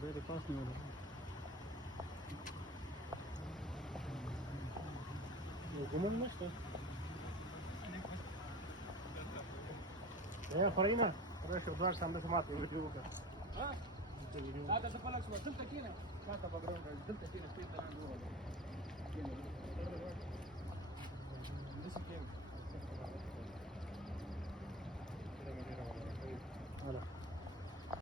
Very fast new. Gumon mas to. Ya Farina, terus keluar sampai semati video ka. ها هذا تفلك شو تلت كينا كاتا بقرون تلت كينا في تنان